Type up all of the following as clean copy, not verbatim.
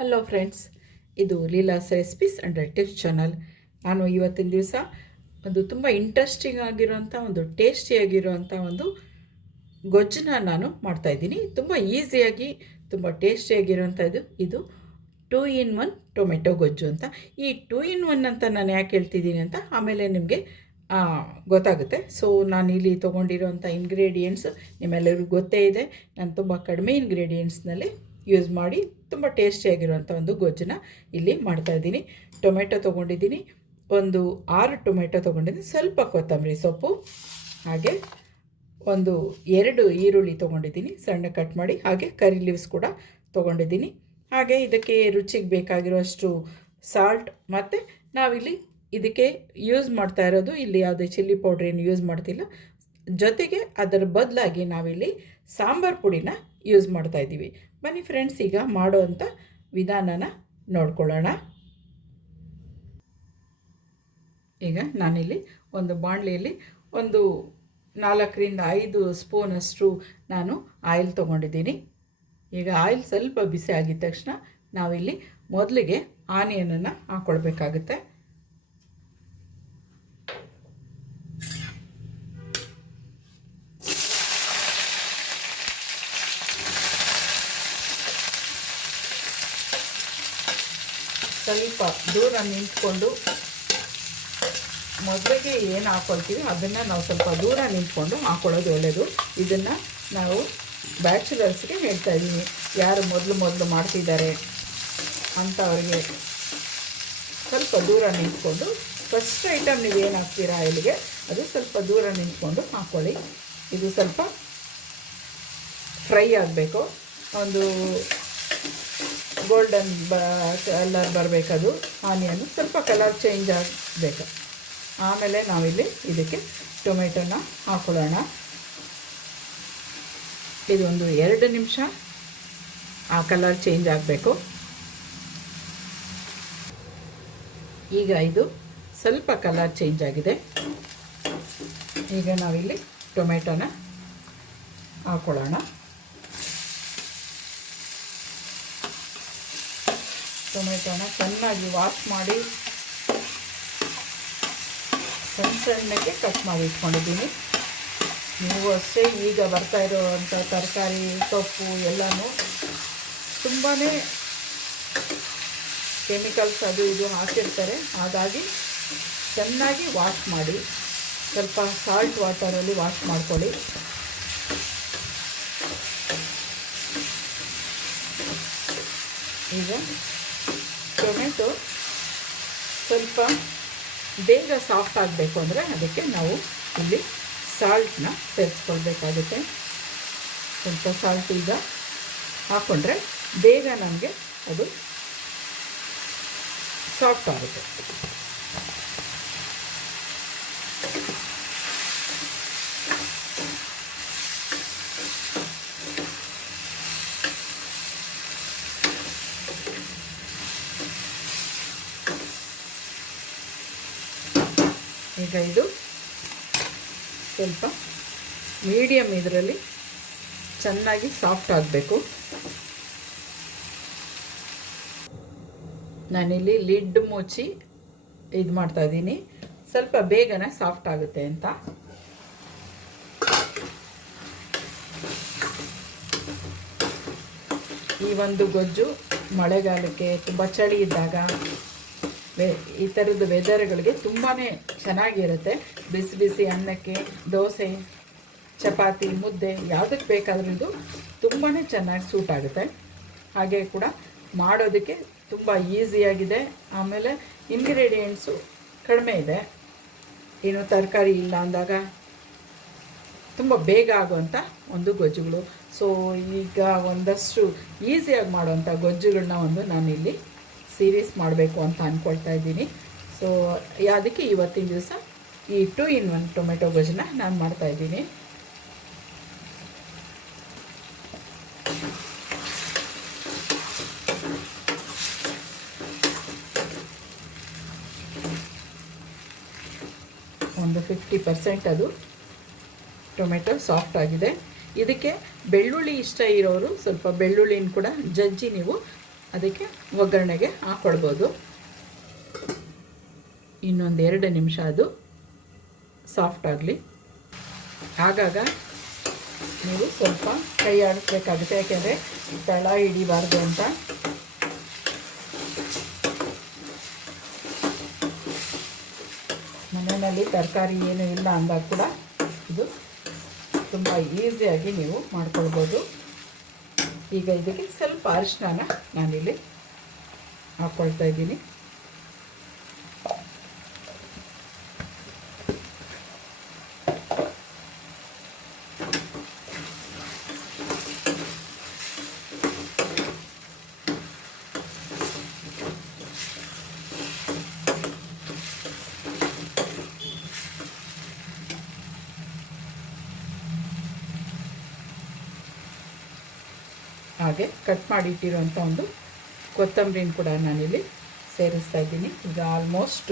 Hello friends, ಇದು Leela's recipes and tips channel. ನಾನು ಇವತ್ತಿನ ದಿವಸ ಒಂದು ತುಂಬ ಇಂಟ್ರೆಸ್ಟಿಂಗ್ ಆಗಿರೋಂಥ ಒಂದು ಟೇಸ್ಟಿಯಾಗಿರೋಂಥ ಒಂದು ಗೊಜ್ಜನ್ನ ನಾನು ಮಾಡ್ತಾಯಿದ್ದೀನಿ. ತುಂಬ ಈಸಿಯಾಗಿ ತುಂಬ ಟೇಸ್ಟಿಯಾಗಿರೋಂಥದ್ದು ಇದು 2 in 1 ಟೊಮೆಟೊ ಗೊಜ್ಜು ಅಂತ. ಈ 2 in 1 ಅಂತ ನಾನು ಯಾಕೆ ಹೇಳ್ತಿದ್ದೀನಿ ಅಂತ ಆಮೇಲೆ ನಿಮಗೆ ಗೊತ್ತಾಗುತ್ತೆ. ಸೊ ನಾನು ಇಲ್ಲಿ ತೊಗೊಂಡಿರೋಂಥ ಇಂಗ್ರೀಡಿಯೆಂಟ್ಸ್ ನಿಮ್ಮೆಲ್ಲರಿಗೂ ಗೊತ್ತೇ ಇದೆ. ನಾನು ತುಂಬ ಕಡಿಮೆ ಇಂಗ್ರೀಡಿಯೆಂಟ್ಸ್ನಲ್ಲಿ ಯೂಸ್ ಮಾಡಿ ತುಂಬ ಟೇಸ್ಟಿಯಾಗಿರುವಂಥ ಒಂದು ಗೊಜ್ಜನ್ನ ಇಲ್ಲಿ ಮಾಡ್ತಾಯಿದ್ದೀನಿ. ಟೊಮೆಟೊ ತೊಗೊಂಡಿದ್ದೀನಿ, ಒಂದು 6 ಟೊಮೆಟೊ ತೊಗೊಂಡಿದ್ದೀನಿ, ಸ್ವಲ್ಪ ಕೊತ್ತಂಬರಿ ಸೊಪ್ಪು, ಹಾಗೆ ಒಂದು 2 ಈರುಳ್ಳಿ ತೊಗೊಂಡಿದ್ದೀನಿ ಸಣ್ಣ ಕಟ್ ಮಾಡಿ, ಹಾಗೆ ಕರಿ ಲೀವ್ಸ್ ಕೂಡ ತೊಗೊಂಡಿದ್ದೀನಿ. ಹಾಗೆ ಇದಕ್ಕೆ ರುಚಿಗೆ ಬೇಕಾಗಿರುವಷ್ಟು ಸಾಲ್ಟ್, ಮತ್ತು ನಾವಿಲ್ಲಿ ಇದಕ್ಕೆ ಯೂಸ್ ಮಾಡ್ತಾ ಇರೋದು ಇಲ್ಲಿ ಯಾವುದೇ ಚಿಲ್ಲಿ ಪೌಡ್ರೇನು ಯೂಸ್ ಮಾಡ್ತಿಲ್ಲ. ಜೊತೆಗೆ ಅದರ ಬದಲಾಗಿ ನಾವಿಲ್ಲಿ ಸಾಂಬಾರು ಪುಡಿನ ಯೂಸ್ ಮಾಡ್ತಾಯಿದ್ದೀವಿ. ಬನ್ನಿ ಫ್ರೆಂಡ್ಸ್, ಈಗ ಮಾಡೋವಂಥ ವಿಧಾನನ ನೋಡ್ಕೊಳ್ಳೋಣ. ಈಗ ನಾನಿಲ್ಲಿ ಒಂದು ಬಾಣಲೆಯಲ್ಲಿ ಒಂದು 4-5 ಸ್ಪೂನಷ್ಟು ನಾನು ಆಯಿಲ್ ತೊಗೊಂಡಿದ್ದೀನಿ. ಈಗ ಆಯಿಲ್ ಸ್ವಲ್ಪ ಬಿಸಿ ಆಗಿದ ತಕ್ಷಣ ನಾವಿಲ್ಲಿ ಮೊದಲಿಗೆ ಆನಿಯನನ್ನು ಹಾಕ್ಕೊಳ್ಬೇಕಾಗುತ್ತೆ. ಸ್ವಲ್ಪ ದೂರ ನಿಂತ್ಕೊಂಡು ಮೊದಲಿಗೆ ಏನು ಹಾಕ್ಕೊಳ್ತೀವಿ ಅದನ್ನು ನಾವು ಸ್ವಲ್ಪ ದೂರ ನಿಂತ್ಕೊಂಡು ಹಾಕ್ಕೊಳ್ಳೋದು ಒಳ್ಳೆಯದು. ಇದನ್ನು ನಾವು ಬ್ಯಾಚುಲರ್ಸ್ಗೆ ಹೇಳ್ತಾ ಇದ್ದೀನಿ, ಯಾರು ಮೊದಲು ಮಾಡ್ತಿದ್ದಾರೆ ಅಂಥವ್ರಿಗೆ ಸ್ವಲ್ಪ ದೂರ ನಿಂತ್ಕೊಂಡು ಫಸ್ಟ್ ಐಟಮ್ ನೀವೇನು ಹಾಕ್ತೀರಾ ಆಯಿಲ್ಗೆ ಅದು ಸ್ವಲ್ಪ ದೂರ ನಿಂತ್ಕೊಂಡು ಹಾಕ್ಕೊಳ್ಳಿ. ಇದು ಸ್ವಲ್ಪ ಫ್ರೈ ಆಗಬೇಕು, ಒಂದು ಗೋಲ್ಡನ್ ಕಲರ್ ಬರಬೇಕದು. ಆನಿಯನ್ ಸ್ವಲ್ಪ ಕಲರ್ ಚೇಂಜ್ ಆಗಬೇಕು. ಆಮೇಲೆ ನಾವಿಲ್ಲಿ ಇದಕ್ಕೆ ಟೊಮೆಟೊನ ಹಾಕ್ಕೊಳ್ಳೋಣ. ಇದೊಂದು 2 ನಿಮಿಷ ಆ ಕಲರ್ ಚೇಂಜ್ ಆಗಬೇಕು. ಈಗ ಇದು ಸ್ವಲ್ಪ ಕಲರ್ ಚೇಂಜ್ ಆಗಿದೆ. ಈಗ ನಾವಿಲ್ಲಿ ಟೊಮೆಟೊನ ಹಾಕ್ಕೊಳ್ಳೋಣ. ಟೊಮೆಟೊನ ಚೆನ್ನಾಗಿ ವಾಶ್ ಮಾಡಿ ಸಣ್ಣಕ್ಕೆ ಕಟ್ ಮಾಡಿ ಇಟ್ಕೊಂಡಿದ್ದೀನಿ. ನೀವು ಅಷ್ಟೇ ಈಗ ಬರ್ತಾ ಇರೋವಂಥ ತರಕಾರಿ ಸೊಪ್ಪು ಎಲ್ಲನೂ ತುಂಬಾ ಕೆಮಿಕಲ್ಸ್ ಅದು ಇದು ಹಾಕಿರ್ತಾರೆ. ಹಾಗಾಗಿ ಚೆನ್ನಾಗಿ ವಾಶ್ ಮಾಡಿ, ಸ್ವಲ್ಪ ಸಾಲ್ಟ್ ವಾಟರಲ್ಲಿ ವಾಶ್ ಮಾಡ್ಕೊಳ್ಳಿ. ಈಗ ಟೊಮೆಟೊ ಸ್ವಲ್ಪ ಬೇಗ ಸಾಫ್ಟ್ ಆಗಬೇಕು ಅಂದರೆ ಅದಕ್ಕೆ ನಾವು ಇಲ್ಲಿ ಸಾಲ್ಟನ್ನ ಸೇರಿಸ್ಕೊಳ್ಬೇಕಾಗುತ್ತೆ. ಸ್ವಲ್ಪ ಸಾಲ್ಟ್ ಈಗ ಹಾಕ್ಕೊಂಡ್ರೆ ಬೇಗ ನಮಗೆ ಅದು ಸಾಫ್ಟ್ ಆಗುತ್ತೆ. ಈಗ ಇದು ಸ್ವಲ್ಪ ಮೀಡಿಯಮ್ ಇದರಲ್ಲಿ ಚೆನ್ನಾಗಿ ಸಾಫ್ಟ್ ಆಗಬೇಕು. ನಾನಿಲ್ಲಿ ಲಿಡ್ ಮುಚ್ಚಿ ಇದು ಮಾಡ್ತಾಯಿದ್ದೀನಿ, ಸ್ವಲ್ಪ ಬೇಗನೆ ಸಾಫ್ಟ್ ಆಗುತ್ತೆ ಅಂತ. ಈ ಒಂದು ಗೊಜ್ಜು ಮಳೆಗಾಲಕ್ಕೆ, ತುಂಬ ಚಳಿ ಇದ್ದಾಗ, ಈ ಥರದ ವೆದರ್ಗಳಿಗೆ ತುಂಬಾ ಚೆನ್ನಾಗಿರುತ್ತೆ. ಬಿಸಿ ಬಿಸಿ ಅನ್ನಕ್ಕೆ, ದೋಸೆ, ಚಪಾತಿ, ಮುದ್ದೆ ಯಾವುದಕ್ಕೆ ಬೇಕಾದರೂ ಇದು ತುಂಬಾ ಚೆನ್ನಾಗಿ ಸೂಟ್ ಆಗುತ್ತೆ. ಹಾಗೆ ಕೂಡ ಮಾಡೋದಕ್ಕೆ ತುಂಬ ಈಸಿಯಾಗಿದೆ. ಆಮೇಲೆ ಇಂಗ್ರೀಡಿಯೆಂಟ್ಸು ಕಡಿಮೆ ಇದೆ. ಏನು ತರಕಾರಿ ಇಲ್ಲ ಅಂದಾಗ ತುಂಬ ಬೇಗ ಆಗುವಂಥ ಒಂದು ಗೊಜ್ಜುಗಳು. ಸೊ ಈಗ ಒಂದಷ್ಟು ಈಸಿಯಾಗಿ ಮಾಡುವಂಥ ಗೊಜ್ಜುಗಳನ್ನ ನಾನಿಲ್ಲಿ ಸೀರೀಸ್ ಮಾಡಬೇಕು ಅಂತ ಅಂದ್ಕೊಳ್ತಾ ಇದ್ದೀನಿ. ಸೊ ಅದಕ್ಕೆ ಇವತ್ತಿನ ದಿವಸ ಈ 2 in 1 ಟೊಮೆಟೊ ಗೊಜ್ಜನ್ನ ನಾನು ಮಾಡ್ತಾಯಿದ್ದೀನಿ. ಒಂದು 50% ಅದು ಟೊಮೆಟೊ ಸಾಫ್ಟ್ ಆಗಿದೆ. ಇದಕ್ಕೆ ಬೆಳ್ಳುಳ್ಳಿ ಇಷ್ಟ ಇರೋರು ಸ್ವಲ್ಪ ಬೆಳ್ಳುಳ್ಳಿನ ಕೂಡ ಜಜ್ಜಿ ನೀವು ಅದಕ್ಕೆ ಒಗ್ಗರಣೆಗೆ ಹಾಕ್ಕೊಳ್ಬೋದು. ಇನ್ನೊಂದು 2 ನಿಮಿಷ ಅದು ಸಾಫ್ಟ್ ಆಗಲಿ. ಆಗಾಗ ನೀವು ಸ್ವಲ್ಪ ಕೈ ಆಡಿಸ್ಬೇಕಾಗುತ್ತೆ, ಯಾಕೆಂದರೆ ತಳ ಹಿಡಿಬಾರ್ದು ಅಂತ. ಮನೆಯಲ್ಲಿ ತರಕಾರಿ ಏನೂ ಇಲ್ಲ ಅಂದಾಗ ಕೂಡ ಇದು ತುಂಬ ಈಸಿಯಾಗಿ ನೀವು ಮಾಡ್ಕೊಳ್ಬೋದು. ಈಗ ಇದಕ್ಕೆ ಸ್ವಲ್ಪ ಅರಿಶಿನ ನಾನಿಲ್ಲಿ ಹಾಕ್ಕೊಳ್ತಾ ಇದ್ದೀನಿ. ಹಾಗೆ ಕಟ್ ಮಾಡಿಟ್ಟಿರುವಂಥ ಒಂದು ಕೊತ್ತಂಬರಿನ ಕೂಡ ನಾನಿಲ್ಲಿ ಸೇರಿಸ್ತಾ ಇದ್ದೀನಿ. ಈಗ ಆಲ್ಮೋಸ್ಟ್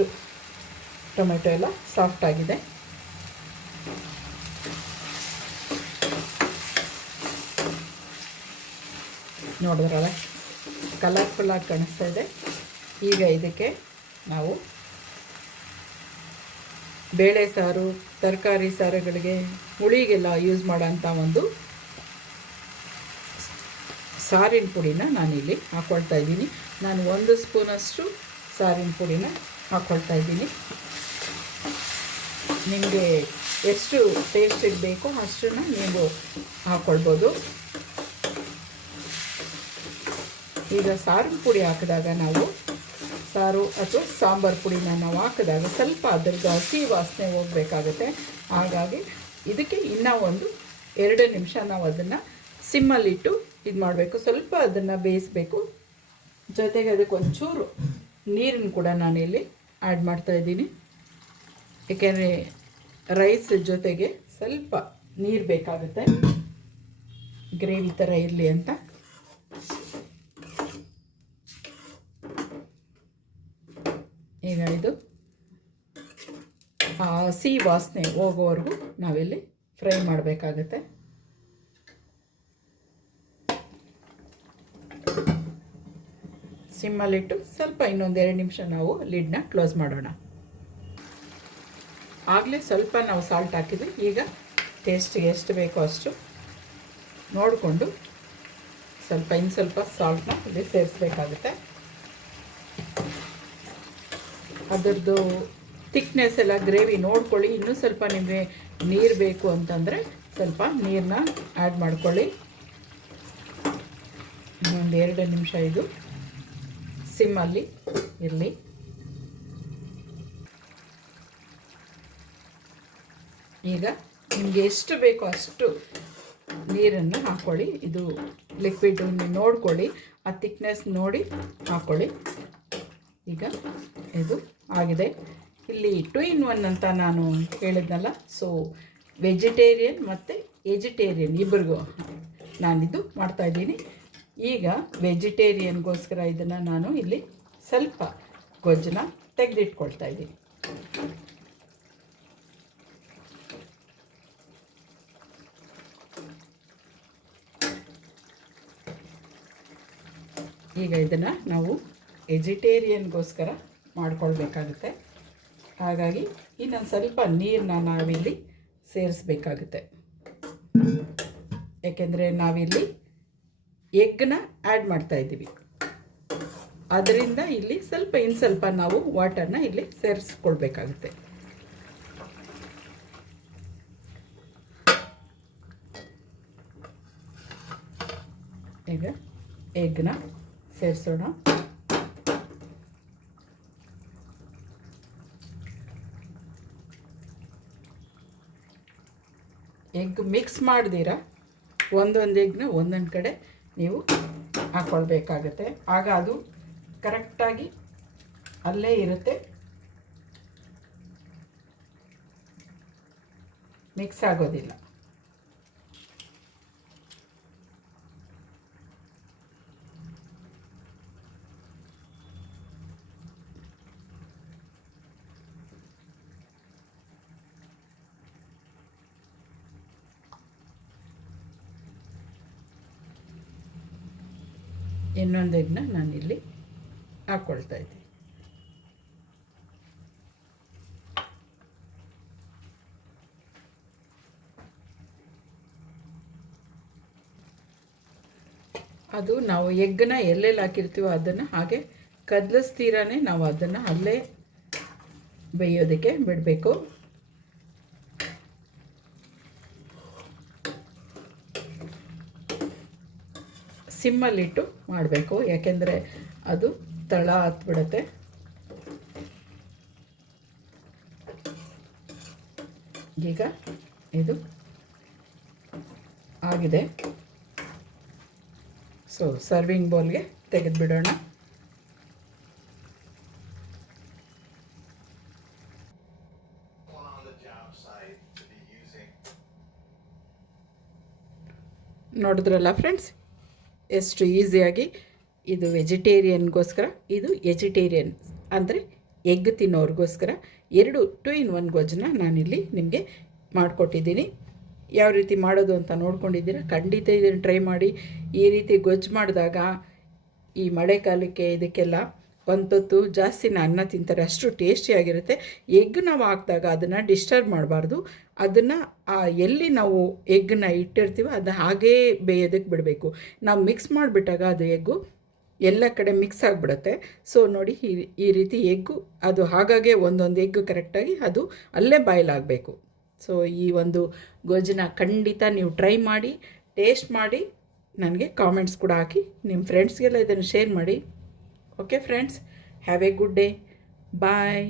ಟೊಮೆಟೊ ಎಲ್ಲ ಸಾಫ್ಟ್ ಆಗಿದೆ. ನೋಡಿದ್ರಲ್ಲ, ಕಲರ್ಫುಲ್ಲಾಗಿ ಕಾಣಿಸ್ತಾ ಇದೆ. ಈಗ ಇದಕ್ಕೆ ನಾವು ಬೇಳೆ ಸಾರು, ತರಕಾರಿ ಸಾರುಗಳಿಗೆ, ಹುಳಿಗೆಲ್ಲ ಯೂಸ್ ಮಾಡೋಂಥ ಒಂದು ಸಾರಿನ ಪುಡಿನ ನಾನಿಲ್ಲಿ ಹಾಕ್ಕೊಳ್ತಾ ಇದ್ದೀನಿ. ನಾನು 1 ಸ್ಪೂನಷ್ಟು ಸಾರಿನ ಪುಡಿನ ಹಾಕ್ಕೊಳ್ತಾ ಇದ್ದೀನಿ. ನಿಮಗೆ ಎಷ್ಟು ಟೇಸ್ಟಿಗೆ ಬೇಕೋ ಅಷ್ಟನ್ನು ನೀವು ಹಾಕ್ಕೊಳ್ಬೋದು. ಈಗ ಸಾರಿನ ಪುಡಿ ಹಾಕಿದಾಗ ನಾವು ಸಾರು ಅಥವಾ ಸಾಂಬಾರು ಪುಡಿನ ನಾವು ಹಾಕಿದಾಗ ಸ್ವಲ್ಪ ಅದ್ರದ್ದು ಹಸಿ ವಾಸನೆ ಹೋಗಬೇಕಾಗುತ್ತೆ. ಹಾಗಾಗಿ ಇದಕ್ಕೆ ಇನ್ನೂ ಒಂದು 2 ನಿಮಿಷ ನಾವು ಅದನ್ನು ಸಿಮ್ಮಲ್ಲಿಟ್ಟು ಇದು ಮಾಡಬೇಕು. ಸ್ವಲ್ಪ ಅದನ್ನು ಬೇಯಿಸಬೇಕು. ಜೊತೆಗೆ ಅದಕ್ಕೆ ಒಂಚೂರು ನೀರನ್ನು ಕೂಡ ನಾನಿಲ್ಲಿ ಆ್ಯಡ್ ಮಾಡ್ತಾಯಿದ್ದೀನಿ. ಏಕೆಂದರೆ ರೈಸ್ ಜೊತೆಗೆ ಸ್ವಲ್ಪ ನೀರು ಬೇಕಾಗುತ್ತೆ, ಗ್ರೇವಿ ಥರ ಇರಲಿ ಅಂತ. ಈಗ ಇದು ಹಸಿ ವಾಸನೆ ಹೋಗೋವರೆಗೂ ನಾವಿಲ್ಲಿ ಫ್ರೈ ಮಾಡಬೇಕಾಗತ್ತೆ. ಸಿಮ್ಮಲ್ಲಿಟ್ಟು ಸ್ವಲ್ಪ ಇನ್ನೊಂದು 2 ನಿಮಿಷ ನಾವು ಲಿಡ್ನ ಕ್ಲೋಸ್ ಮಾಡೋಣ. ಆಗಲೇ ಸ್ವಲ್ಪ ನಾವು ಸಾಲ್ಟ್ ಹಾಕಿದ್ವಿ. ಈಗ ಟೇಸ್ಟಿಗೆ ಎಷ್ಟು ಬೇಕೋ ಅಷ್ಟು ನೋಡಿಕೊಂಡು ಇನ್ನು ಸ್ವಲ್ಪ ಸಾಲ್ಟ್ನ ಇಲ್ಲಿ ಸೇರಿಸ್ಬೇಕಾಗುತ್ತೆ. ಅದರದ್ದು ಥಿಕ್ನೆಸ್ ಎಲ್ಲ ಗ್ರೇವಿ ನೋಡ್ಕೊಳ್ಳಿ. ಇನ್ನೂ ಸ್ವಲ್ಪ ನಿಮಗೆ ನೀರು ಬೇಕು ಅಂತಂದರೆ ಸ್ವಲ್ಪ ನೀರನ್ನ ಆ್ಯಡ್ ಮಾಡ್ಕೊಳ್ಳಿ. ಇನ್ನೊಂದು 2 ನಿಮಿಷ ಇದು ಸಿಮ್ಮಲ್ಲಿ ಇರಲಿ. ಈಗ ನಿಮಗೆ ಎಷ್ಟು ಬೇಕೋ ಅಷ್ಟು ನೀರನ್ನು ಹಾಕ್ಕೊಳ್ಳಿ. ಇದು ಲಿಕ್ವಿಡ್ ನೋಡ್ಕೊಳ್ಳಿ, ಆ ಥಿಕ್ನೆಸ್ ನೋಡಿ ಹಾಕ್ಕೊಳ್ಳಿ. ಈಗ ಇದು ಆಗಿದೆ. ಇಲ್ಲಿ 2 in 1 ಅಂತ ನಾನು ಹೇಳಿದ್ನಲ್ಲ, ಸೊ ವೆಜಿಟೇರಿಯನ್ ಮತ್ತು ಎಜಿಟೇರಿಯನ್ ಇಬ್ಬರಿಗೂ ನಾನಿದು ಮಾಡ್ತಾಯಿದ್ದೀನಿ. ಈಗ ವೆಜಿಟೇರಿಯನ್ಗೋಸ್ಕರ ಇದನ್ನು ನಾನು ಇಲ್ಲಿ ಸ್ವಲ್ಪ ಗೊಜ್ಜನ್ನ ತೆಗೆದಿಟ್ಕೊಳ್ತಾ ಇದ್ದೀನಿ. ಈಗ ಇದನ್ನು ನಾವು ವೆಜಿಟೇರಿಯನ್ಗೋಸ್ಕರ ಮಾಡ್ಕೊಳ್ಬೇಕಾಗುತ್ತೆ. ಹಾಗಾಗಿ ಇನ್ನೊಂದು ಸ್ವಲ್ಪ ನೀರನ್ನ ನಾವಿಲ್ಲಿ ಸೇರಿಸ್ಬೇಕಾಗುತ್ತೆ. ಯಾಕೆಂದರೆ ನಾವಿಲ್ಲಿ ಎಗ್ನ ಆ್ಯಡ್ ಮಾಡ್ತಾಯಿದ್ದೀವಿ. ಅದರಿಂದ ಇಲ್ಲಿ ಇನ್ನು ಸ್ವಲ್ಪ ನಾವು ವಾಟರ್ನ ಇಲ್ಲಿ ಸೇರಿಸ್ಕೊಳ್ಬೇಕಾಗುತ್ತೆ. ಈಗ ಎಗ್ನ ಸೇರಿಸೋಣ. ಎಗ್ ಮಿಕ್ಸ್ ಮಾಡ್ದಿರ ಒಂದೊಂದು ಎಗ್ನ ಒಂದೊಂದು ಕಡೆ ನೀವು ಹಾಕ್ಕೊಳ್ಬೇಕಾಗತ್ತೆ. ಆಗ ಅದು ಕರೆಕ್ಟಾಗಿ ಅಲ್ಲೇ ಇರುತ್ತೆ, ಮಿಕ್ಸ್ ಆಗೋದಿಲ್ಲ. ಇನ್ನೊಂದು ಎಗ್ನ ನಾನಿಲ್ಲಿ ಹಾಕ್ಕೊಳ್ತಾ ಇದ್ದೀನಿ. ಅದು ನಾವು ಎಗ್ಗನ್ನ ಎಲ್ಲೆಲ್ಲಿ ಹಾಕಿರ್ತೀವೋ ಅದನ್ನು ಹಾಗೆ ಕದಲಿಸ್ತೀರಾನೇ ನಾವು ಅದನ್ನು ಅಲ್ಲೇ ಬೇಯೋದಕ್ಕೆ ಬಿಡಬೇಕು. ಸಿಮ್ಮಲ್ಲಿಟ್ಟು ಮಾಡಬೇಕು, ಯಾಕೆಂದರೆ ಅದು ತಳ ಹತ್ಬಿಡುತ್ತೆ. ಈಗ ಇದು ಆಗಿದೆ. ಸೊ ಸರ್ವಿಂಗ್ ಬೌಲ್ಗೆ ತೆಗೆದುಬಿಡೋಣ. ನೋಡಿದ್ರಲ್ಲ ಫ್ರೆಂಡ್ಸ್, ಎಷ್ಟು ಈಸಿಯಾಗಿ. ಇದು ವೆಜಿಟೇರಿಯನ್ಗೋಸ್ಕರ, ಇದು ಎಜಿಟೇರಿಯನ್ ಅಂದರೆ ಎಗ್ ತಿನ್ನೋರಿಗೋಸ್ಕರ 2 in 1 ಗೊಜ್ಜನ್ನ ನಾನಿಲ್ಲಿ ನಿಮಗೆ ಮಾಡಿಕೊಟ್ಟಿದ್ದೀನಿ. ಯಾವ ರೀತಿ ಮಾಡೋದು ಅಂತ ನೋಡ್ಕೊಂಡಿದ್ದೀರಾ? ಖಂಡಿತ ಇದನ್ನು ಟ್ರೈ ಮಾಡಿ. ಈ ರೀತಿ ಗೊಜ್ಜು ಮಾಡಿದಾಗ ಈ ಮಳೆಗಾಲಕ್ಕೆ ಇದಕ್ಕೆಲ್ಲ ಒಂದೊತ್ತು ಜಾಸ್ತಿನ ಅನ್ನ ತಿಂತಾರೆ, ಅಷ್ಟು ಟೇಸ್ಟಿಯಾಗಿರುತ್ತೆ. ಎಗ್ ನಾವು ಹಾಕಿದಾಗ ಅದನ್ನು ಡಿಸ್ಟರ್ಬ್ ಮಾಡಬಾರ್ದು. ಅದನ್ನು ಎಲ್ಲಿ ನಾವು ಎಗ್ಗನ್ನ ಇಟ್ಟಿರ್ತೀವೋ ಅದು ಹಾಗೇ ಬೇಯೋದಕ್ಕೆ ಬಿಡಬೇಕು. ನಾವು ಮಿಕ್ಸ್ ಮಾಡಿಬಿಟ್ಟಾಗ ಅದು ಎಗ್ಗು ಎಲ್ಲ ಕಡೆ ಮಿಕ್ಸ್ ಆಗಿಬಿಡುತ್ತೆ. ಸೊ ನೋಡಿ, ಈ ರೀತಿ ಎಗ್ಗು ಅದು ಹಾಗಾಗೆ ಒಂದೊಂದು ಎಗ್ಗು ಕರೆಕ್ಟಾಗಿ ಅದು ಅಲ್ಲೇ ಬಾಯ್ಲ್ ಆಗಬೇಕು. ಸೊ ಈ ಒಂದು ಗೊಜ್ಜನ್ನ ಖಂಡಿತ ನೀವು ಟ್ರೈ ಮಾಡಿ, ಟೇಸ್ಟ್ ಮಾಡಿ, ನನಗೆ ಕಾಮೆಂಟ್ಸ್ ಕೂಡ ಹಾಕಿ, ನಿಮ್ಮ ಫ್ರೆಂಡ್ಸ್ಗೆಲ್ಲ ಇದನ್ನು ಶೇರ್ ಮಾಡಿ. Okay friends, have a good day. Bye.